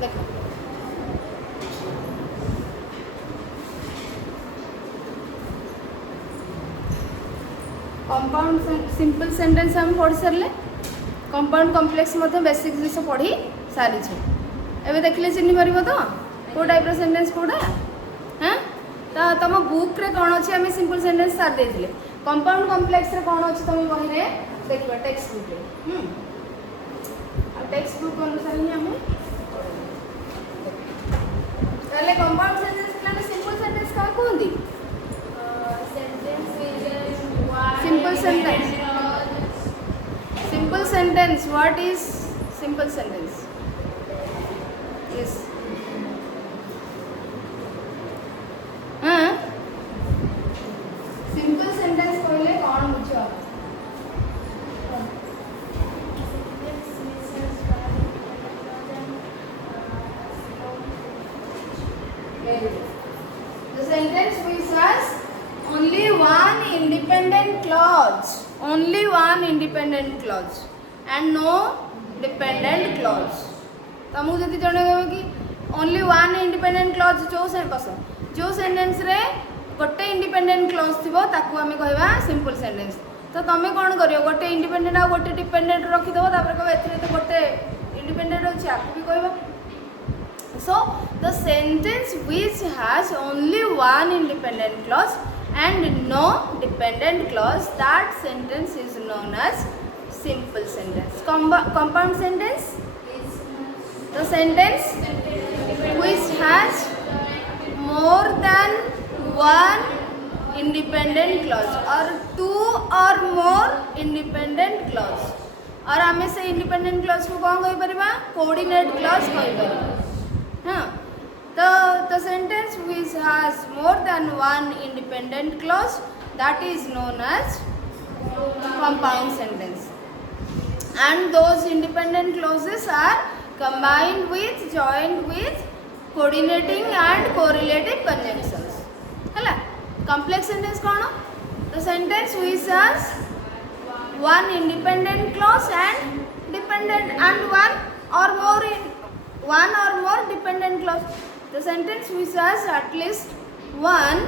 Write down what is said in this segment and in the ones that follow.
देखो compound simple sentence हम पढ़ी सारे कंपाउंड कॉम्प्लेक्स बेसिक जिस पढ़ी सारी एवं देखिले चिन्ह पार तो कौ टाइप सेंटेंस कौटा हाँ तो तुम बुक रे कौन अच्छे आम सिंपल सेंटेंस सारी देते कंपाउंड कॉम्प्लेक्स रे कौन अच्छे तुम बही में देखा टेक्स्ट बुक रे टेक्स्ट बुक अनुसार ही आम ताले कंपाउंड सेंटेंस माने सिंपल सेंटेंस का कहंदी simple sentence what is simple sentence yes simple sentence कहले कौन बुझो the sentence which has only one independent clause and no dependent clause तुमको जब जन कह कि ओनली वन इंडिपेंडेंट क्लॉज जो सेंटेंस रे गोटे इंडिपेंडेंट क्लॉज थी ताकू आम कहवा सिंपल सेंटेंस तो तुम कौन कर गोटे इंडिपेंडेंट आ गोटे डिपेंडेंट रखीदेव कह ए तो गोटे इंडिपेंडेंट अच्छे आपको भी कह so the sentence which has only one independent clause and no dependent clause that sentence is known as simple sentence compound sentence the sentence which has more than one independent clause or two or more independent clause और आमे से independent clause को कौन कहि परिबा coordinate clause कहि परिबा हाँ the sentence which has more than one independent clause that is known as compound sentence and those independent clauses are combined with joined with coordinating and correlative conjunctions हैला complex sentence कौन the sentence which has one independent clause and dependent and one or more dependent clause the sentence which has at least one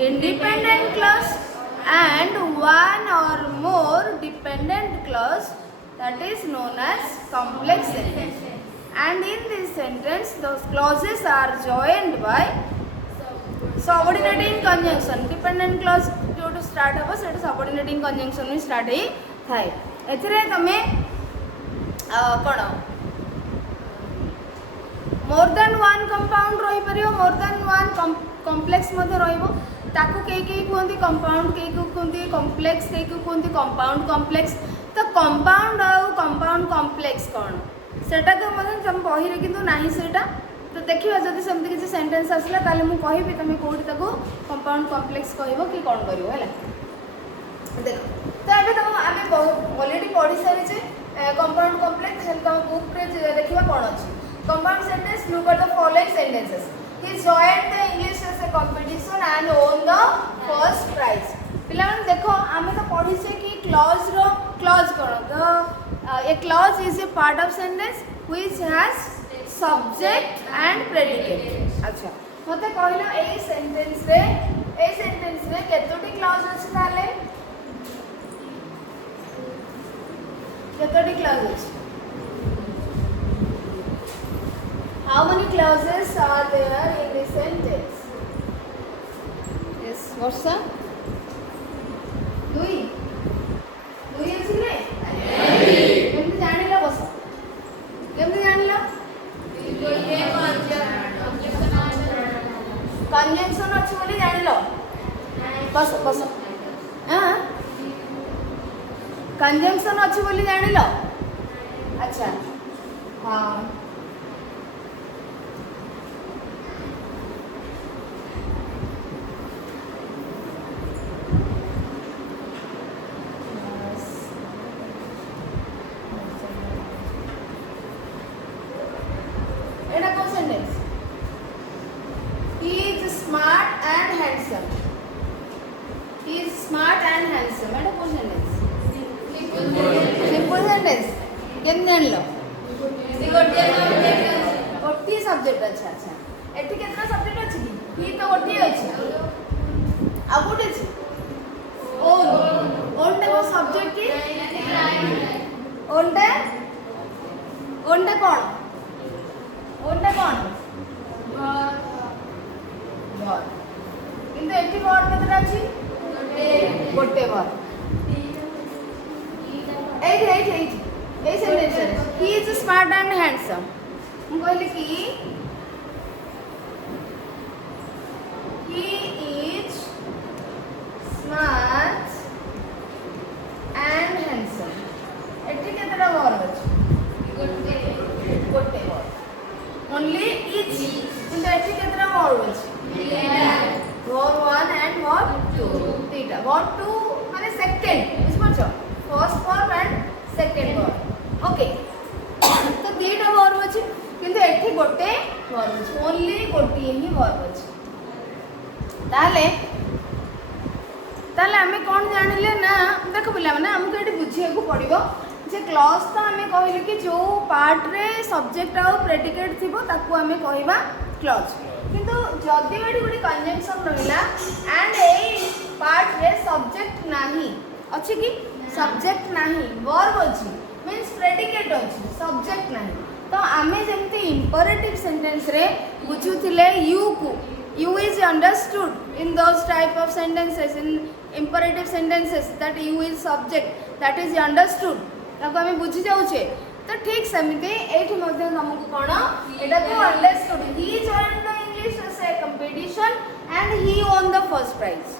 independent clause and one or more dependent clause that is known as complex sentence and in this sentence those clauses are joined by subordinating conjunction dependent clause जो start होगा सेटा subordinating conjunction में start ही थाए एथिरे तमे कोन मोर than one compound रही परियो मोर than one complex मध्ये रहिबो ताकू के कहते कंपाउंड के कहते कॉम्प्लेक्स के कहते कंपाउंड कॉम्प्लेक्स तो कंपाउंड और कंपाउंड कॉम्प्लेक्स कौन सेटा तो मतलब तुम बही रे किंतु नाही सेटा तो देखिबा जदी सेमति किछि सेंटेंस आसला ताले मु कहिबि तमे कोठी ताको कंपाउंड कॉम्प्लेक्स कहबो कि कोन करिवो हैला देखो तो अबे तुम आमे ऑलरेडी पढ़ी सारी जे कंपाउंड कॉम्प्लेक्स हम तुम बुक रे देखिबा कोन अछि compound sentence look at the following sentences he joined the english as a competition and won the first prize पिला मन देखो आमे तो पढ़ी छे कि clause रो clause कोन तो a clause is a part of sentence which has subject and predicate अच्छा मते कहलो ए सेंटेंस रे केतोटी clause अछि ताले केतोटी clause अछि how many clauses are there in this sentence yes वर्षा दुई अछि रे केमति जानिला बस केमति जानिला कंजंक्शन अछि बोली जानिलो बस हां कंजंक्शन अछि बोली जानिलो अच्छा हां सब्जेक्ट अच्छा अच्छा एठी केतना सब्जेक्ट अछि कि ही तो गोटे अछि आ गोटे अछि ओन टा को सब्जेक्ट की ओनटा कौन घर किंतु एठी वर्ड केतना अछि गोटे word a sentence he is smart and handsome हम कहले कि he is smart and handsome एठी केतना वर्ड अछि गोटे वर्ड ओनली इज किंतु एठी केतना वर्ड अछि वर्ड 1 एंड वर्ड 2 तीटा वर्ड 2 माने सेकंड बुझ पछो first word and second word okay तो दीटा वर्ड अछि किंतु एठी गोटे वर्ड अछि ओनली गोटे ही वर्ड अछि ताले आमे कौन जानिले ना देख पिला माने हमको एठी बुझिया को पड़िबो जे क्लॉज तो आमे कहिले कि जो पार्ट रे सब्जेक्ट आ प्रेडिकेट थिबो ताकू आमे कहिबा क्लॉज किंतु जदी एठी गुडी कंजंक्शन रहिला एंड ए पार्ट रे सब्जेक्ट नाही अछि कि सब्जेक्ट नाही वर्ब अछि मींस प्रेडिकेट अछि सब्जेक्ट नाही तो आमे जेमति इंपरेटिव सेंटेंस रे बुझुथिले यू को you is understood in those type of sentences in imperative sentences that you is subject that is understood ताको हमें बुझी जाउछे तो ठीक समिति एठी मध्ये हमकु कोन एटा को understood he joined the english essay competition and he won the first prize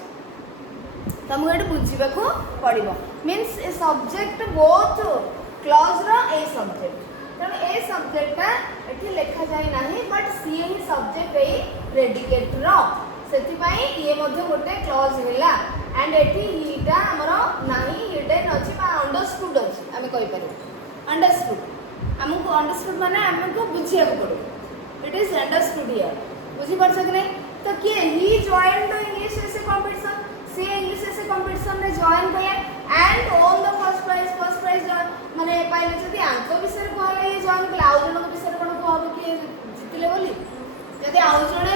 तमु एटा बुझिबा को पड़िबो means a subject both clause रो ए सब्जेक्ट तब ए सब्जेक्ट एठी लेखा जाय नाही बट सी ही सब्जेक्ट ए प्रेडिकेट रो सेति पई ये मध्ये गोटे क्लॉज हैला एंड एठी हीटा हमरो नाही हिडन अछि बा अंडरस्टूड अछि हमें कहि पारे अंडरस्टूड हमको अंडरस्टूड माने हमको बुझिया को पड़ो इट इज अंडरस्टूड हियर बुझी पड़ सकने तो के he joined the English essay competition से इंग्लिश एसे कंपटीशन रे जॉइन कले and won the first prize माने पाइले जदी आंक विषय कहले जॉइन कले आउ जन विषय कोन कहबो कि जितले बोली जदी आउ जने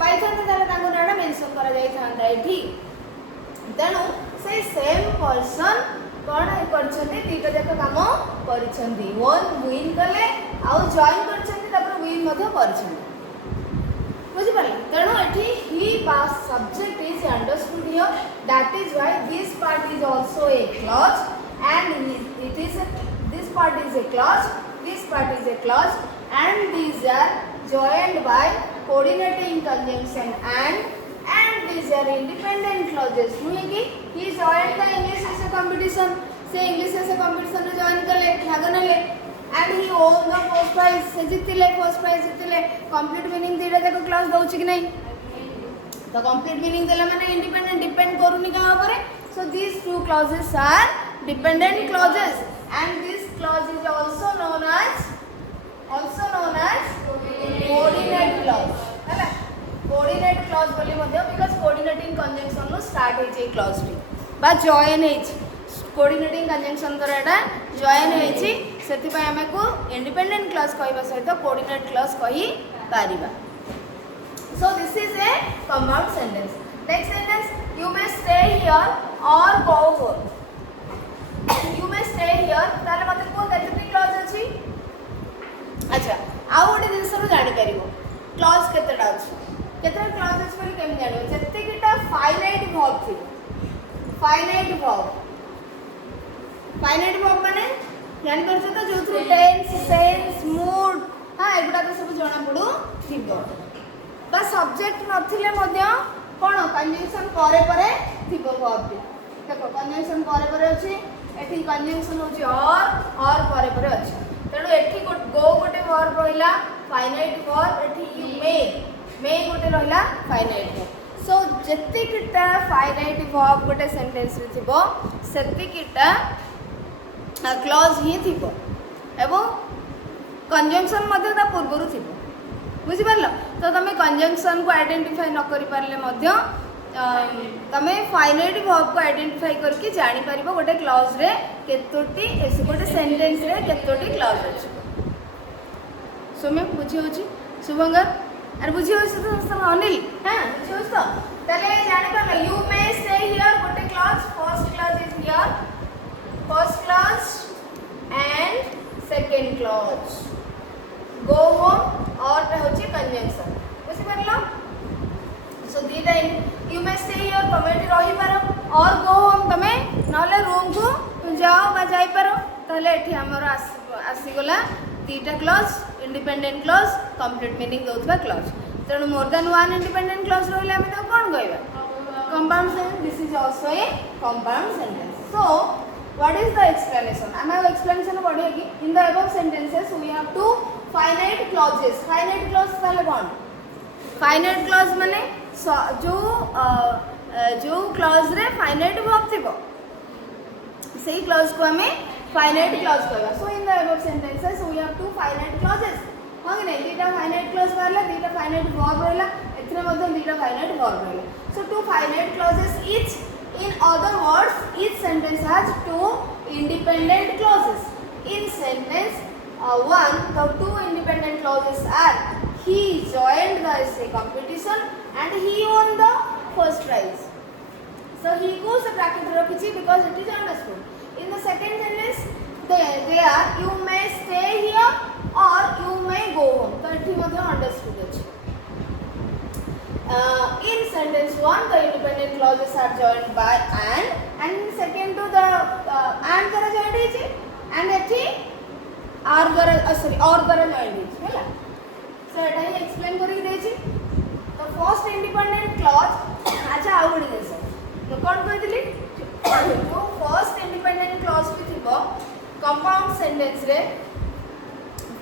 पाइथन ताले ताको नाडा मेंशन करा जाई थांदा एठी तेनु से सेम पर्सन कोन हे करछन्ती तीटा जाक काम करछन्ती वन विन कले आउ जॉइन करछन्ती तापर विन मध्ये करछन्ती बुझी पाले तेनु एठी he pass subject is understood here that is why this part is also a clause and it is this part is a clause and these are joined by coordinating conjunction and these are independent clauses नुहे कि he joined the english as a competition से english as a competition रे join कले भाग नेले and he won the first prize से जितिले first prize जितिले complete meaning दीटा जाको clause दउछि कि नै तो complete meaning देला माने independent depend करूनी का ऊपर so these two clauses are dependent clauses and this clause is also known as coordinate clause हैला coordinate clause बोली मध्ये because coordinating conjunction नो start हे जे clause टी बा join हे coordinating conjunction द्वारा एटा join हे छि सेति पय हमें को independent clause कहबा सहित coordinate clause कहि Paribas so this is a compound sentence next sentence you may stay here or go home you may stay here ताले मते को केतटी क्लॉज अछि अच्छा आ ओडे दिन सब जानि परिबो क्लॉज केतटा अछि केतटा क्लॉज अछि बोली केम जानिबो जत्ते किटा फाइनाइट वर्ब थी फाइनाइट वर्ब माने जानि परछ तो जोथु टेंस सेंस मूड हां एगुडा तो सब जणा पडू थिबो बा सब्जेक्ट नथिले मध्ये कोन कंजंक्शन परे थिबो वर्ब टी देखो कंजंक्शन परे अछि एठी कंजंक्शन होची और परे अछि तेणु एठी गो गोटे वर्ब रहिला फाइनाइट वर्ब एठी मे गोटे रहिला फाइनाइट वर्ब सो जत्ते किटा फाइनाइट वर्ब गोटे सेंटेंस रे थिबो सेत्ते किटा क्लॉज ही थिबो एवं कंजंक्शन मध्ये ता पूर्वरु थिबो बुझि परलो तो तमे कंजंक्शन को आइडेंटिफाई न करि परले मध्ये तमे फाइनाइट वर्ब को आइडेंटिफाई करके जानि परिबो गोटे क्लॉज रे केतोटी एसे गोटे सेंटेंस रे केतोटी क्लॉज अछि सो मैं बुझी होची शुभंकर अरे बुझी तो अनिल हाँ बुझी तो ताले जानि पालो यू मे स्टे हियर गोटे clause first clause is here first clause and second clause go home और होची कंजंक्शन बुझी परलो सो दीटा यू मे स्टे हियर तमे रही पारो और गो होम तमे नले रूम को जाओ बा जाई पारो ताले एठी हमर आसी गला दीटा clause independent clause complete meaning दोथबा क्लॉज तेणु more than one independent clause रहिले आमे तो कोन कहबा compound sentence this is also a compound sentence so what is the explanation I have explanation पढ़िए कि in the above sentences we have two finite clauses finite clause ताले कोन finite clause माने जो क्लॉज रे फाइनाइट वर्ब थिबो सेही clause को हमें फाइनाइट क्लॉज कहबा so in the above sentences we have two finite clauses हां कि दीटा फाइनाइट क्लॉज रहला दीटा फाइनाइट वर्ब रहला एथरे मध्ये दीटा फाइनाइट वर्ब रहला so two finite clauses each in other words each sentence has two independent clauses in sentence 1 the two independent clauses are he joined the essay competition and he won the first prize so he goes the bracket rakhichi because it is understood in the second sentence they are you may stay here or you may go home so it is madhya understood achi in sentence 1 the independent clauses are joined by and in second to the and द्वारा joined है and एठी are द्वारा sorry or द्वारा joined है हैला so एटा ही explain करी दे छी the first independent clause अच्छा आ गुडी देस तो कोन कहतिली जो first independent clause भी थिबो compound sentence रे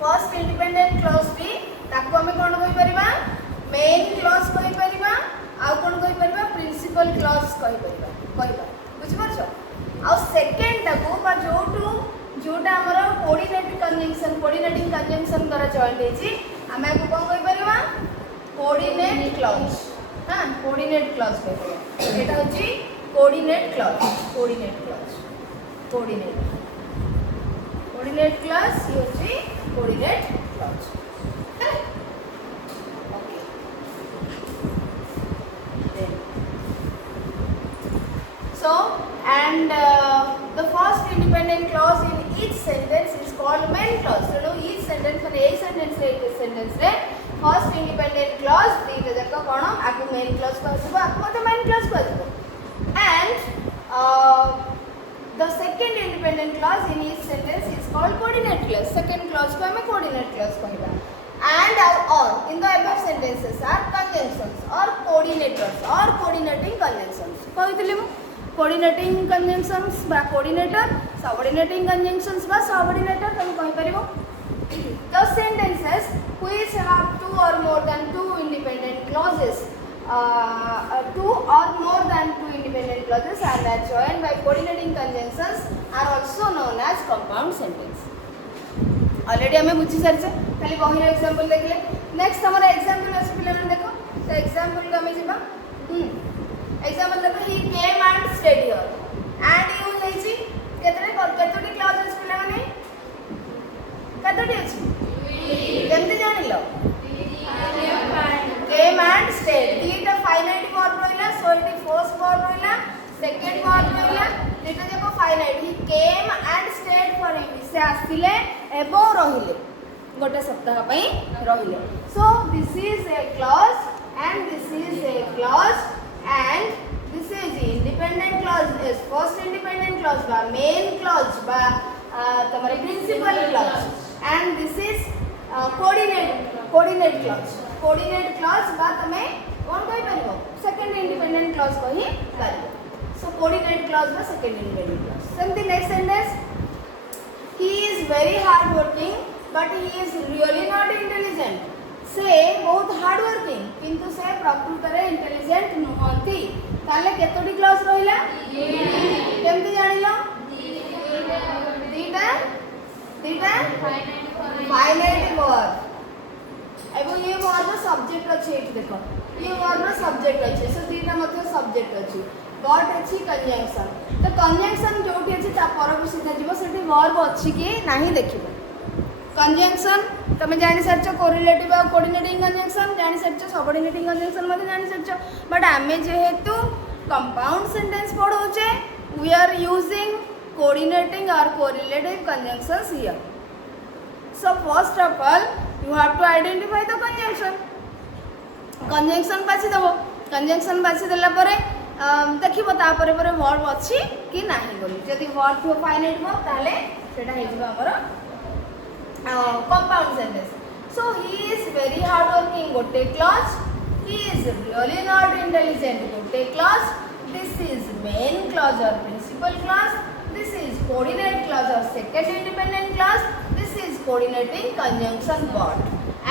first independent clause भी ताको हमें कोन कहि परिबा मेन क्लॉज कहि परिबा आ कोन कहि परिबा प्रिंसिपल क्लॉज कहि परिबा बुझि परछो आ सेकंड टाको बा जोटा हमर कोऑर्डिनेटिंग कंजंक्शन द्वारा जॉइंट हेछि हमें को कोन कहि परिबा कोऑर्डिनेट क्लॉज हां कोऑर्डिनेट क्लॉज कहि परिबा एटा होछि कोऑर्डिनेट क्लॉज कोऑर्डिनेट क्लॉज ये होछि coordinate clause So, and the first independent clause in each sentence is called main clause. So, each sentence for a sentence re first independent clause dita jaka kono aku main clause ko asibo aku to main clause ko asibo and the second independent clause in each sentence is called coordinate clause. Second clause ko hame coordinate clause kahiba and or in the above sentences are conjunctions or coordinators or coordinating conjunctions कहitili mu coordinating conjunctions ba coordinator subordinating conjunctions ba subordinator tame kahi paribo the sentences which have two or more than two independent clauses two or more than two independent clauses and are joined by coordinating conjunctions are also known as compound sentence already hame buchi sarche khali bahira example dekhle next hamara example ase pile man dekho to example ko hame jiba example देखो he came and stayed here and you लेछि केतोटी clauses पिला माने केतोटी अछि केमते जानिलो came and stayed दीटा फाइनाइट वर्ब रहला so it first verb रहला second verb रहला दीटा देखो finite he came and stayed for a week से आसिले एबो रहिले गोटे सप्ताह पई रहिले so this is a clause and this is a clause and this is the independent clause is first independent clause ba main clause ba tamari principal clause and this is coordinate clause ba tame kon koi paribo second independent clause ko hi paribo so coordinate clause ba second independent clause same the next sentence he is very hard working but he is really not intelligent से बहुत hard working किंतु से प्रकृत रे intelligent नहंती ताले केतोटी clause रहिला केमति जानिलो दीटा finite verb एबो ये वर्ब सब्जेक्ट अछि एठी देखो ये वर्ब सब्जेक्ट अछि सो दीटा मतलब सब्जेक्ट अछि बट अछि कंजंक्शन तो कंजंक्शन जोठी अछि ता पर भी सीधा जीवो सेठी वर्ब अछि कि नाही देखिबो कंजंक्शन तुम जानी सारछ कोरिलेटिव और कोऑर्डिनेटिंग कंजंक्शन जानी सारछ सबऑर्डिनेटिंग कंजंक्शन मते जानी सारछ बट आमे जेहेतु कंपाउंड सेंटेंस पढौचे we are using coordinating or correlative conjunctions here. So first of all you have to identify the conjunction. Conjunction बाछि देबो conjunction बाछि देला परे देखिबो ता परे परे verb अछि कि नाही बोली जदि verb थियो finite verb ताले सेटा हे जिबो हमर compound sentence. So he is very hard working gote clause, he is really not intelligent gote clause, this is main clause or principal clause, this is coordinate clause or second independent clause, this is coordinating conjunction word,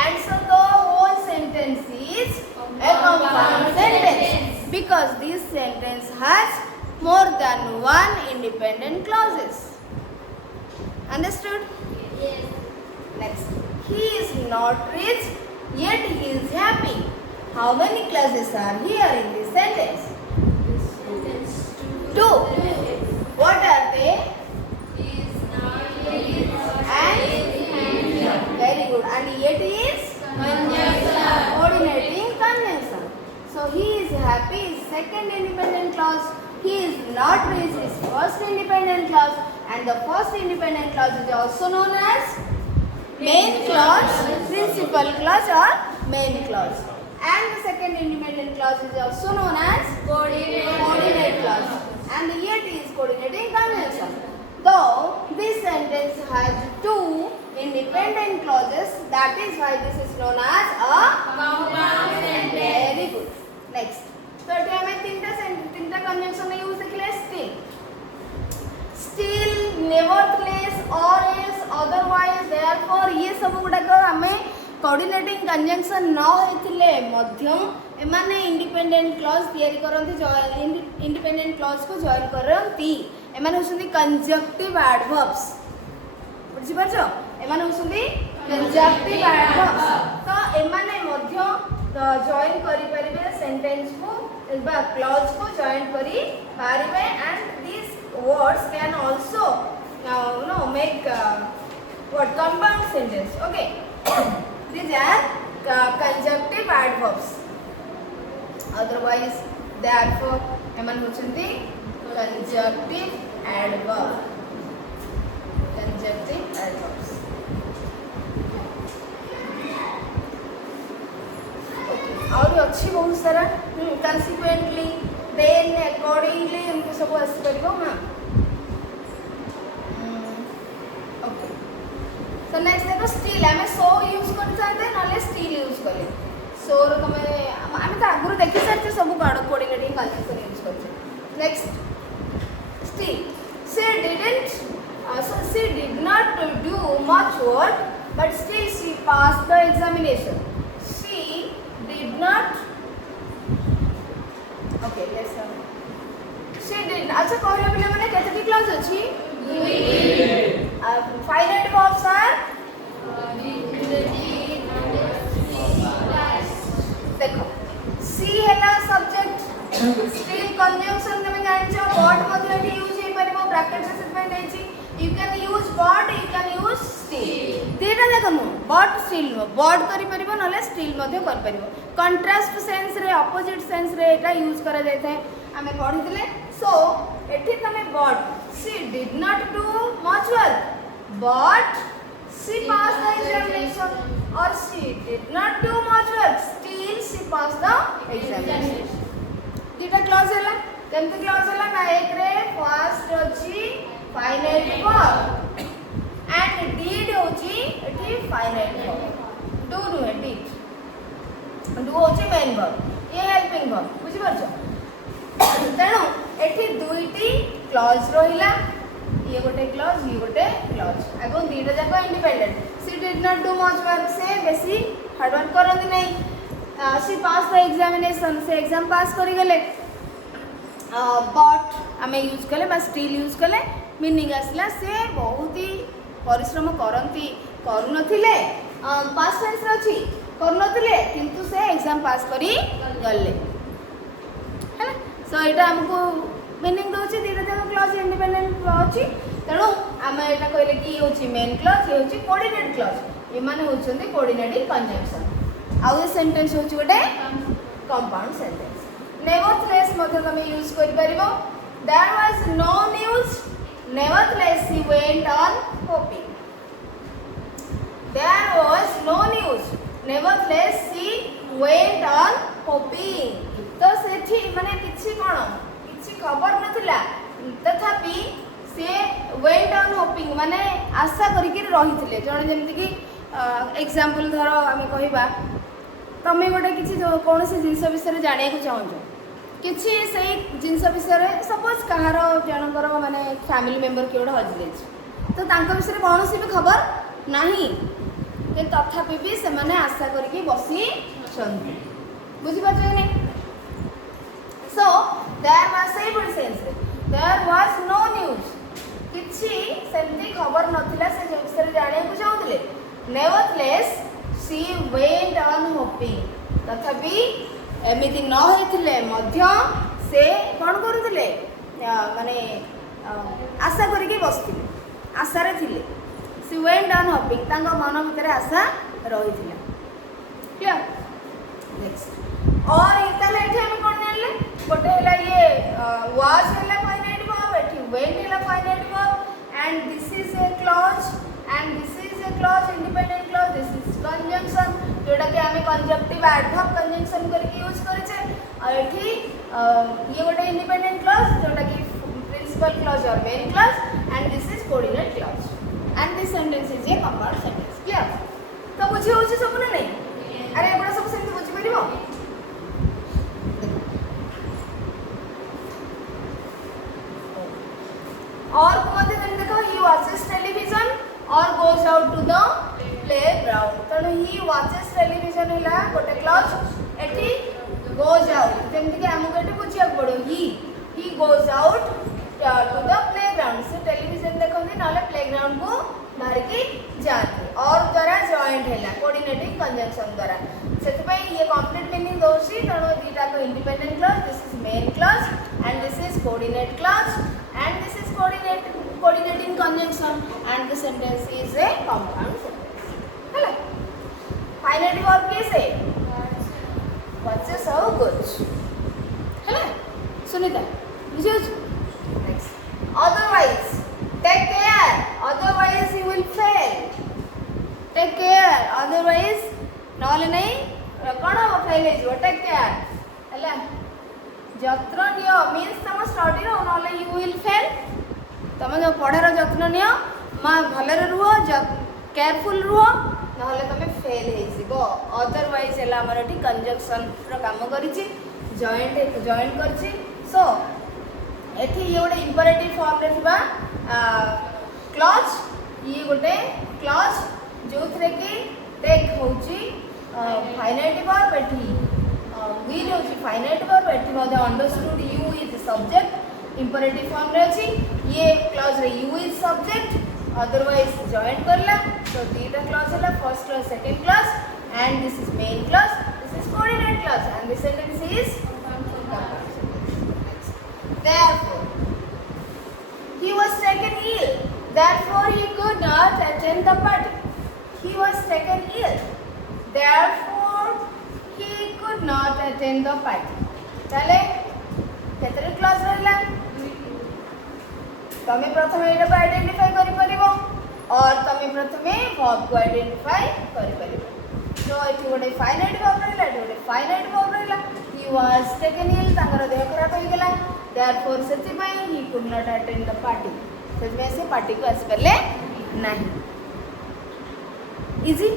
and so the whole sentence is a compound sentence because this sentence has more than one independent clauses. Understood? Yes. Next, he is not rich yet he is happy. How many clauses are here in this sentence? Two. What are they? He is not rich And very good. And yet he is conjunction. coordinating conjunction. So he is happy is second independent clause. He is not rich is first independent clause. And the first independent clause is also known as main clause, principal clause or main clause. And the second independent clause is also known as coordinate clause. And yet is coordinating conjunction. Though this sentence has two independent clauses, that is why this is known as a Compound sentence. very good. Next, so एटे हमें तीनटा conjunction में use देखिले still, nevertheless, or else, otherwise, therefore ये सब गुड़ाक हमें coordinating conjunction न होइथिले मध्यम एमाने इंडिपेंडेंट क्लॉज तयारी करंती इंडिपेंडेंट क्लॉज को जॉइन करंती एमाने होसंती कंजक्टिव एडवर्ब्स बुझि परछो एमाने होसंती कंजक्टिव एडवर्ब्स तो एमाने मध्य जॉइन करि परिबे सेंटेंस को बा क्लॉज को जॉइन करि पारिबे and this words can also make what compound sentence. Okay. These are conjunctive adverbs. Otherwise, therefore, eman hochunti conjunctive adverb. Conjunctive adverbs. Okay. और अच्छी बहुत सारा consequently, then, accordingly, इनको सब ऐसे करियो हाँ. Okay. So next देखो still हमें so use कर सकते हैं नॉले still use करें. So रो तो हमें तो आगुरु देखी सकते हैं सब coordinating conjunction use करते हैं. Next still she did not do much work but still she passed the examination. She did not. Okay, let's have. She did. अच्छा कहला पिला माने केतटी क्लास अछि? Finite verbs are देखो सी हैला सब्जेक्ट स्टिल कंजंक्शन तमे जानिछो बट मध्ये एठी यूज हे परबो ब्रैकेट से सेट में देछि you can use but you can use still देटा देखनु बट स्टिल बट करि परबो नले स्टिल मध्ये कर परबो कंट्रास्ट सेंस रे अपोजिट सेंस रे एटा यूज करा जाय थाए हमें पढितले सो एठी तमे but she did not do much work but she passed the examination or she did not do much work still she passed the examination. दीटा क्लॉज हैला केमते क्लॉज हैला ना एक रे फर्स्ट अछि फाइनाइट वर्ब एंड did होछि एठी फाइनाइट वर्ब do नुहे did do होछि मेन वर्ब ये हेल्पिंग वर्ब बुझि परछो तेणु एठी दुईटी क्लॉज रहिला ये गोटे क्लॉज ये गोटे क्लॉज एवं दीटा जाक इंडिपेंडेंट सी did not do much work से बेसी हार्ड वर्क करंती नहीं सी पास द एग्जामिनेशन से एग्जाम पास करी गेले बट आमे यूज कले बा स्टिल यूज कले मीनिंग आसला से बहुत ही परिश्रम करंती करू नथिले पास टेंस रे अछि करू नथिले किंतु से एग्जाम पास करी गले है ना सो एटा हमको मीनिंग दोछि दीटा जाक क्लॉज इंडिपेंडेंट अछि तेणु आम एटा कहले कि होची मेन क्लॉज ये होची कोऑर्डिनेट क्लॉज ये माने होचंदी कोऑर्डिनेटिंग कंजंक्शन आउ ए सेंटेंस होची गोटे कंपाउंड सेंटेंस नेवरथलेस मते तमे यूज करि परिबो there was no news nevertheless he went on hoping there was no news nevertheless he went on hoping तो सेठी माने किछि कोन किछि खबर नथिला तथापि से वेंट ऑन होपिंग माने आशा करिक रही जन जमती कि एग्जांपल धर आम कहवा तमें गोटे किसी कौन सी जिनस विषय जाना चाहूँ किसी से जिनस विषय सपोज कहार जनकर माने फैमिली मेंबर किए गोटे हजि जाए तो विषय कौन सी भी खबर नहीं तथापि भी से माने आशा करके बसी बुझीपार नहीं सो देयर वाज से sense there was no news किछि सेमती खबर नथिला से जो विषय जाने को चाहूले नेवरथलेस सी वेंट ऑन होपिंग तथापि एमिति न होइथिले मध्य से कोन करूथिले माने आशा करके बसथिले आशा रे थिले सी वेंट ऑन होपिंग तांको मन भीतर आशा रहिथिला क्लियर नेक्स्ट और इताले एठी हम कोन जानले गोटे हला ये वाज हला फाइनाइट वर्ब एठी वेंट हला finite verb and this is a clause and this is a clause independent clause this is conjunction जोटा कि हमें conjunctive adverb conjunction करके यूज करेछे और एठी ये गोटे independent clause जोटा कि principal clause or main clause and this is coordinate clause and this sentence is a compound sentence clear तो बुझी होछि सब ना नहीं अरे एबडा सब सेंति बुझी परिबो और कोते तने देखो ही watches television or goes out to the playground तने ही watches television हैला गोटे क्लॉज एठी goes out जेमति कि हमको एठी बुझिया पड़ो he goes out to the playground से टेलीविजन देखंती नाले प्लेग्राउंड को बाहर की जाती और द्वारा जॉइंट हैला कोऑर्डिनेटिंग कंजंक्शन द्वारा सेति पई ये कंप्लीट मीनिंग दोसी तनो दीटा को independent clause this is main clause and this is coordinate clause and this is coordinating conjunction and the sentence is a compound sentence hello finite verb कैसे what's your so good hello sunita बुझियो next otherwise take care otherwise you will fail take care otherwise नॉले नहीं कोन fail हे take care hello जत्र नियो means तुम study रो नले यू विल फेल तुम जो पढ़ार जत्न नियो माँ भलरे रुह केयरफुल रुह नहले तुम फेल हो अदरवाइज है आमर ये कंजक्शन काम कर जॉइंट कर सो एठी ये गोटे इंपरेटिव फॉर्म रे थिबा क्लॉज ये गोटे क्लॉज जो थरे कि टेक होची फाइनाइट वर्ब एठी will होची फाइनाइट वर्ब एठी मधे understood you is subject imperative form रे अछि ये क्लॉज रे you is subject otherwise joint करला तो दीटा क्लॉज हला first clause second clause and this is main clause this is coordinate clause and this sentence is therefore he was taken ill therefore he could not attend the party he was taken ill therefore he could not attend the party चले केतरे class रहला तमे प्रथमे एटा को identify करि परिबो और तमे प्रथमे verb को आइडेंटिफाई करि परिबो तो एठी गोटे फाइनाइट वर्ब रहला गोटे फाइनाइट वर्ब रहला he was taken ill तांगर देह खराब हो गेला therefore सेति पई he could not attend the party सेति से पार्टी को आसी परले नाही इजी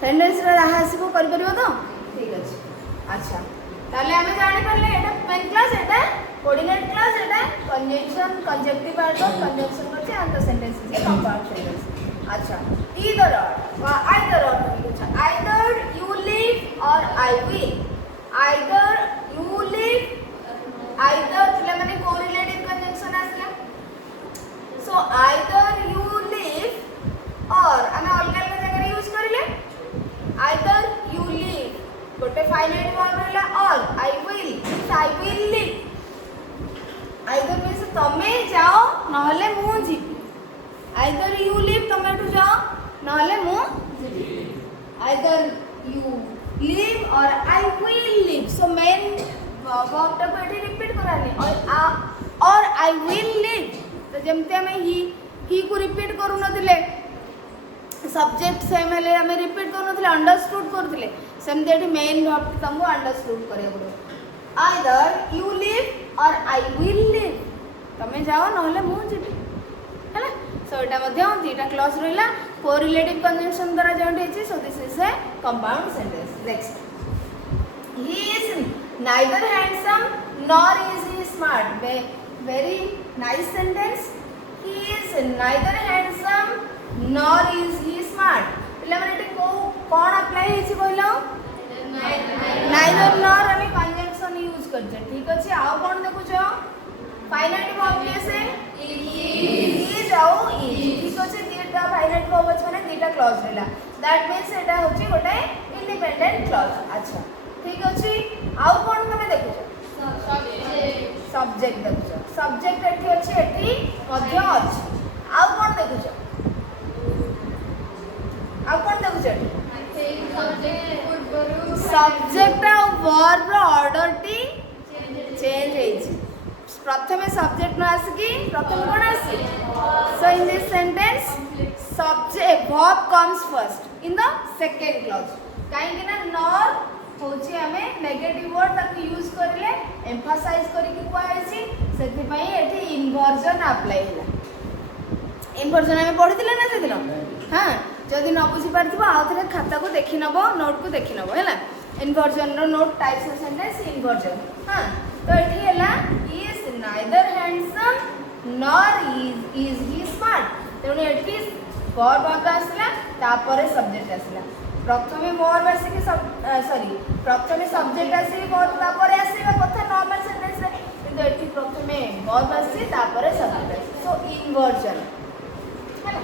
सेंटेंस रे राहासी को करि परिबो तो ठीक अछि अच्छा ताले हमें जानि परले एटा मेन क्लास एटा कोऑर्डिनेट क्लास एटा कंजंक्शन कंजक्टिव एडवर्ब कंजंक्शन करछे and the sentence is compound sentence अच्छा ईदर और कुछ आइदर यू लिव और I will either you live either तले माने कोरिलेटिव कंजंक्शन आसला सो आइदर यू लिव और हमें अलग अलग जगह यूज करिले आइदर यू लिव गोटे फाइनाइट वर्ब रहला और I will live either means तमे जाओ नहले मु जीवी आइदर यू लिव तुम एठू जाओ नहले मु आइदर यू लिव और I will live so main verb टा को एठी रिपीट करानी और आई विल लिव तो जमते हमें ही को रिपीट करू नथिले सब्जेक्ट सेम हेले हमें रिपीट करू नथिले अंडरस्टूड करथिले सेमते एठी मेन वर्ब तुमको अंडरस्टूड करे पड़ो आइदर यू लिव और आई विल लिव तमे जाओ नहले मु जिबी हैला सो एटा मध्य दीटा क्लॉज रहिला कोरिलेटिव कंजंक्शन द्वारा जॉइंट हेछि so this is a compound sentence next he is neither handsome nor is he smart very nice sentence he is neither handsome nor is he smart पिला माने एटे कोन अप्लाई हेछि कहलो neither nor हमें conjunction use करछे ठीक अछि आउ कोन देखुछो फाइनाइट वर्ब कैसे इज आउ इज ठीक अछि दीटा फाइनाइट वर्ब अछि माने दीटा क्लॉज रहला दैट मींस एटा होछि गोटे इंडिपेंडेंट क्लॉज अच्छा ठीक अछि आउ कोन तमे देखुछो सब्जेक्ट देखुछो सब्जेक्ट एठी अछि एठी मध्य अछि आउ कोन देखुछो आउ कोन देखुछो सब्जेक्ट आ वर्ब रो ऑर्डर टी चेंज हेछि प्रथमे सब्जेक्ट न आसी प्रथम कोन आसी so in this sentence subject verb comes first in the second clause काहे कि ना नॉर होछि हमें नेगेटिव वर्ड ताकू यूज करले एम्फसाइज करी कि कोइ आसी सेति पई एठी इन्वर्जन अप्लाई होला इन्वर्जन हमें पढिथिले ना सेदिन हां जदि न बुझी पारथिबो आ थरे खाता को देखि नबो नोट को देखि नबो हैला इन्वर्जन रो note types of sentence inversion हां तो एठी हैला is neither handsome nor is he smart तेणु एठी वर्ब आसला तापरे सब्जेक्ट आसला प्रथमे वर्ब आसी कि सॉरी प्रथमे सब्जेक्ट आसी वर्ब तापरे आसीबा कथा नॉर्मल सेंटेंस रे किंतु एठी प्रथमे वर्ब आसी तापरे सब्जेक्ट आसी सो इन्वर्जन हैला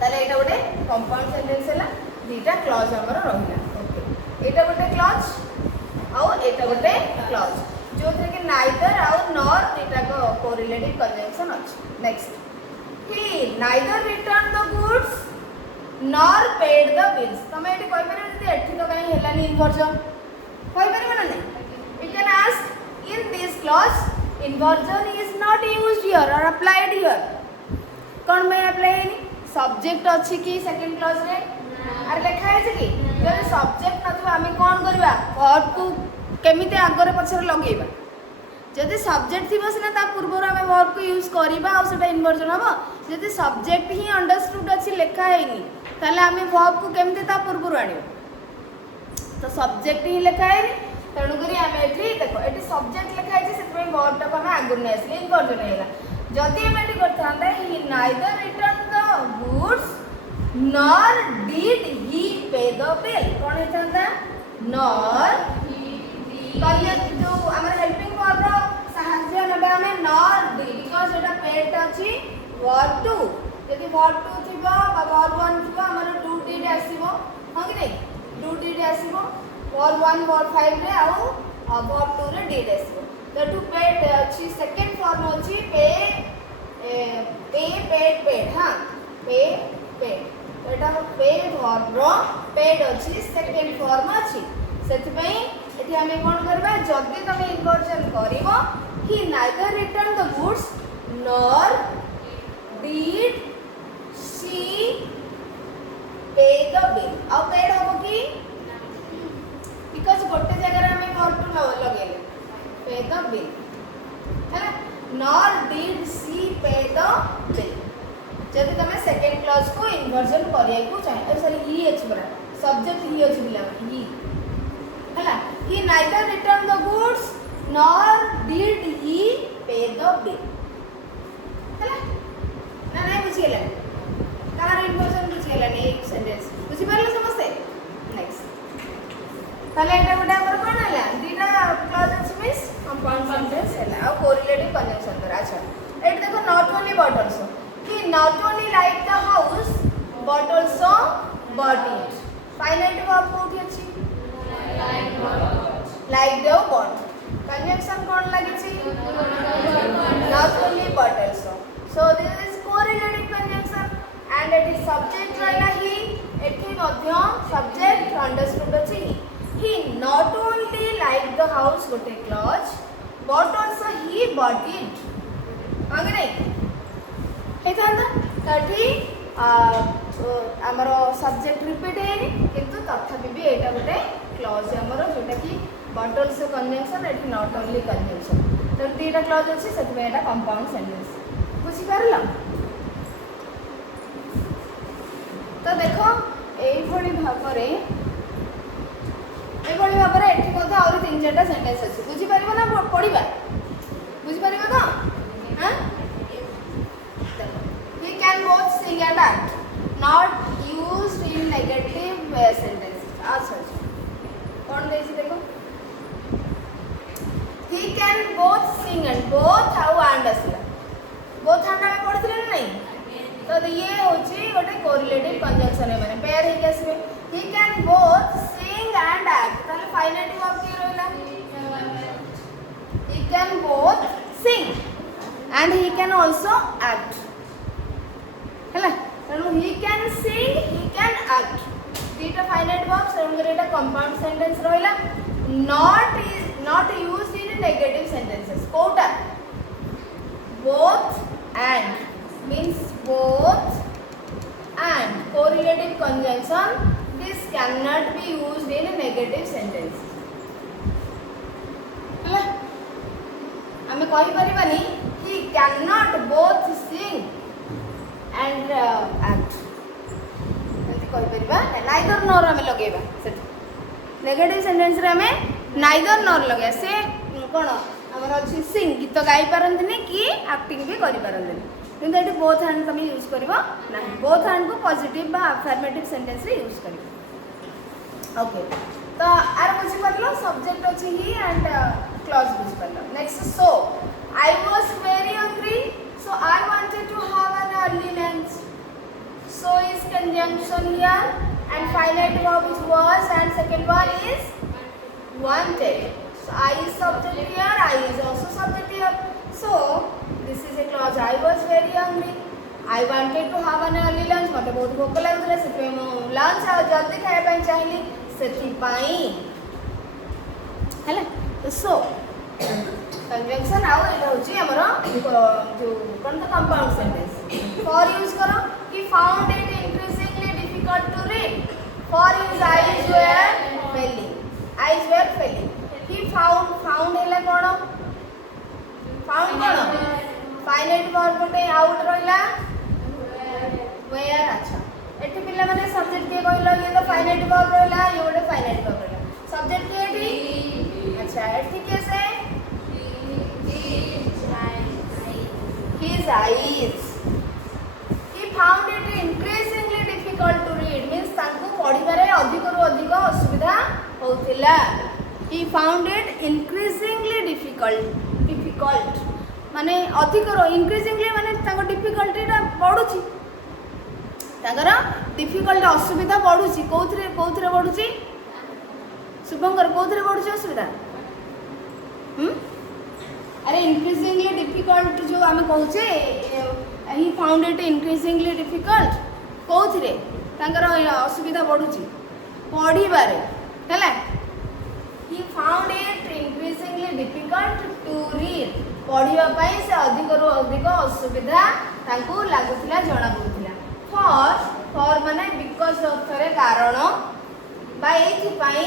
ताले एटा गोटे कंपाउंड सेंटेंस हैला दीटा क्लॉज हमर रहिला ओके एटा गोटे क्लॉज आउ एटा गोटे क्लॉज जो थे कि नाइदर आउ नॉर दीटा को कोरिलेटिव कंजंक्शन अछि next he neither return the goods nor paid the bills तमे एटी कहि परबे जे एठी तो काई हेलानी इन्वर्जन कहि परबे ना नहीं you can ask in this clause inversion is not used here और अप्लाइड हियर कोन में अप्लाई हेनी सब्जेक्ट अछि कि सेकंड क्लॉज रे आर लिखा है कि जब सब्जेक्ट नथु हमें कोन करबा वर्ब को केमिते आगरे पछरे लगेबा जदि सब्जेक्ट थिबो सिना ता पूर्व हमें वर्ब को यूज करबा आ सेटा इन्वर्जन हबो जदि सब्जेक्ट ही अंडरस्टूड अछि लिखा हैनी ताले हमें वर्ब को केमिते ता पूर्व आनिबो तो सब्जेक्ट ही लिखा हैनी तेणु करी हमें एठी देखो एठी सब्जेक्ट लिखा है सेति पे वर्ब ता हमें आगुर नै आसले इन्वर्जन हैला जदि हम एठी करथांदा he neither return the goods nor did he pay the bill कोन हेथांदा नॉर कलिए जो हमर हेल्पिंग वर्ब रो सहाय्य नबे हमें नॉर डिड बिकॉज़ एटा पेड अछि वर्ब 2 यदि वर्ब 2 थिबो बा वर्ब 1 थिबो हमर डू डिड आसीबो हां कि नै डू डिड आसीबो वर्ब 1 वर्ब 5 रे आउ वर्ब 2 रे डिड आसीबो तो टू पेड अछि सेकंड फॉर्म अछि पे पेड हां पे पेड एटा पेड वर्ब रो पेड अछि सेकंड फॉर्म अछि सेति पई एठी हमें कोन करबा जदी तमे इन्वर्जन करिवो he neither return the goods nor did she pay the bill अब पेड हो कि बिकॉज़ गोटे जगह हमें वर्ब टू लगेले पे द बिल हैना nor did she pay the bill जदी तमे सेकंड क्लॉज को इन्वर्जन करिया को चाहे सॉरी ही अछि बरा सब्जेक्ट ही अछि बिला ही हैला he neither returned the goods nor did he pay the bill हैला ना नहीं बुझी गेला कार इन्वर्जन बुझी गेला नै एक सेंटेंस बुझी परले समझते नेक्स्ट ताले एटा गोटे हमर कोन हला दीना क्लॉज अछि मिस कंपाउंड सेंटेंस हैला आ कोरिलेटिव कंजंक्शन द्वारा अच्छा एट देखो not only but also he not only liked the house but also bought it finite verb कोठी अछि like the bought conjunction कोन लागि छी not only but also so this is correlative conjunction and it is subject ରହିଲା he ଏଠି ମଧ୍ୟ subject understood ଅଛି he not only liked the house ଗୋଟେ clause but also he bought it ହଁ କି ନାହିଁ ହେଇଥାନ୍ତା ତାଠି ଆମର ସବଜେକ୍ଟ ରିପିଟ୍ ହେଇନି କିନ୍ତୁ ତଥାପି ବି ଏଇଟା ଗୋଟେ କ୍ଲଜ୍ ଆମର ଯୋଉଟାକି but also conjunction ଏଠି not only conjunction ତ ଦୁଇଟା କ୍ଲଜ୍ ଅଛି ସେଥିପାଇଁ ଏଇଟା କମ୍ପାଉଣ୍ଡ ସେଣ୍ଟେନ୍ସ ବୁଝିପାରିଲ ତ ଦେଖ এইଭଳି ଭାବରେ ଏଠି ମଧ୍ୟ ଆହୁରି 3-4ଟା ସେଣ୍ଟେନ୍ସ ଅଛି ବୁଝିପାରିବ ନା ପଢ଼ିବା ବୁଝିପାରିବ ତ ହାଁ he can both sing and act not used in negative sentences अच्छा कौन ଦେଇଛି देखो he can both sing and both how and ଆସିଲା both and ଆମେ ପଢ଼ିଥିଲେ ନା ନାହିଁ तो ये होची गोटे कोरिलेटिव कंजंक्शन है माने पेयर हे आसीबे he can both sing and act ताले फाइनाइटिव वर्ब की रहला he can both sing and he can also act हैला तनु he can sing he can act दीटा फाइनाइट वर्ब सेमगर एटा कंपाउंड सेंटेंस रहला not used in negative sentences कोटा both and means both and correlative conjunction this cannot be used in a negative sentence ହେଲା ଆମେ କହି परिबानी he cannot both sing and act ଏମିତି କହି परिबा neither nor ଆମେ ଲଗେଇବା ସେଠି नेगेटिव सेंटेंस रे हमें नाइदर नॉर लगे से कोन हमर अछि सिंग गीत गाई पारंतनी कि एक्टिंग भी करि पारंतनी किंतु एटी बोथ हैंड तमे यूज करबो ना बोथ हैंड को पॉजिटिव बा अफर्मेटिव सेंटेंस रे यूज करबो ओके तो आर बुझि परलो सब्जेक्ट अछि ही एंड क्लॉज बुझि परलो next so I was very hungry so I wanted to have an early lunch so is conjunction here and finite verb is was and second one is wanted so I is subject here I is also subject here so this is a clause I was very hungry I wanted to have an early lunch मते बहुत भोक लागुला सेते मो lunch आ जल्दी खाया पई चाहिली सेति पई हला तो so conjunction आउ एटा होची हमरो जो कोन तो कंपाउंड सेंटेंस for यूज करो he found it increasingly difficult to read for his eyes were failing he found hele kono found kono finite verb gote out रहला where अच्छा एठी पिल्ला माने सब्जेक्ट के कहलो ये तो finite verb रहला ये गोटे finite verb रहला सब्जेक्ट के एठी अच्छा एठी कैसे his eyes found it increasingly difficult to read means तांको पढिबारे अधिक रु अधिक असुविधा होतिला he found it increasingly difficult माने अधिक रु increasingly माने ताको difficulty ता पढुची ताकर difficult असुविधा पढुची कोथरे पढुची शुभंकर कोथरे पढुची असुविधा अरे increasingly difficult जो आमे कहूचे he found it increasingly difficult कोथरे तांकर असुविधा पडुची पढिबारे हैला he found it increasingly difficult to read पढिबा पई से अधिक रु अधिक असुविधा तांको लागुथिला जणा पडुथिला for माने because अर्थरे कारण बा एथि पई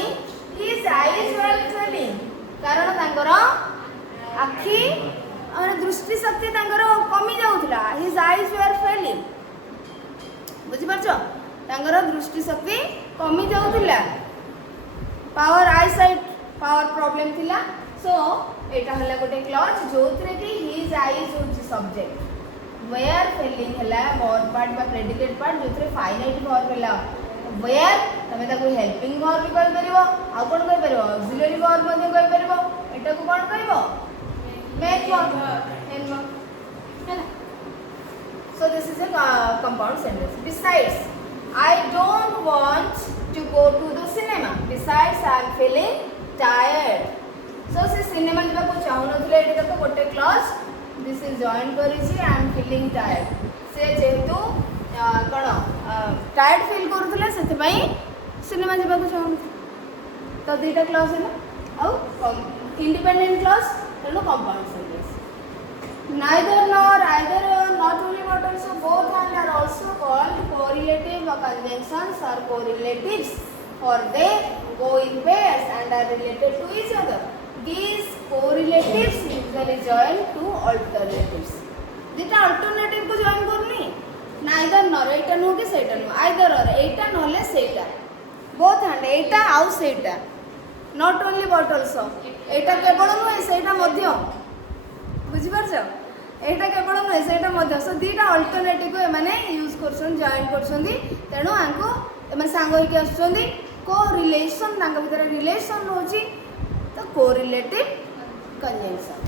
his eyes were failing कारण तांकर आखि और दृष्टि शक्ति तांकर कमी जाउथला his eyes were failing बुझि परछो तांकर दृष्टि शक्ति कमी जाउथला पावर आई साइट पावर प्रॉब्लम थिला सो एटा हला गोटे क्लॉज जोथरे कि his eyes होची सब्जेक्ट were failing हला वर्ब पार्ट बा प्रेडिकेट पार्ट जोथरे फाइनाइट वर्ब हला were तमे ताको हेल्पिंग वर्ब भी कहि परिबो आ कोन कहि परिबो ऑक्सिलरी वर्ब मध्ये कहि परिबो एटा को कोन कहिबो main verb है so this is a compound sentence besides I don't want to go to the cinema besides I am feeling tired so se cinema jaba ko chahu nathile eta to gote clause this is join karichi I am feeling tired se jehetu କ'ଣ tired feel କରୁଥିଲେ ସେଥିପାଇଁ cinema ଯିବାକୁ ଚାହୁଁଥିଲେ। ତ ଦୁଇଟା clause ହେଲା। ଆଉ independent clause ତେଣୁ compound sentence. Neither nor, either, not only but also both and are also called correlative conjunctions or correlatives, for they go in pairs and are related to each other. These correlatives usually join to alternatives. যেটা alternative কো join করনি neither নর এইটা নুহ কি সেইটা নুহ either or এইটা নহলে সেইটা both and এইটা আউ সেইটা not only but also এইটা কেবল নুহে সেইটা মধ্য বুঝি পারছ এইটা কেবল নুহে সেইটা মধ্য সো দুইটা অল্টারনেটিভ কো এমানে ইউজ করছন জয়েন করছন তেণু আঙ্কু এমানে সাঙ্গ হইকি আসছন্তি को रिलेशन तांका भितर रिलेशन होची तो कोरिलेटिव कंजंक्शन।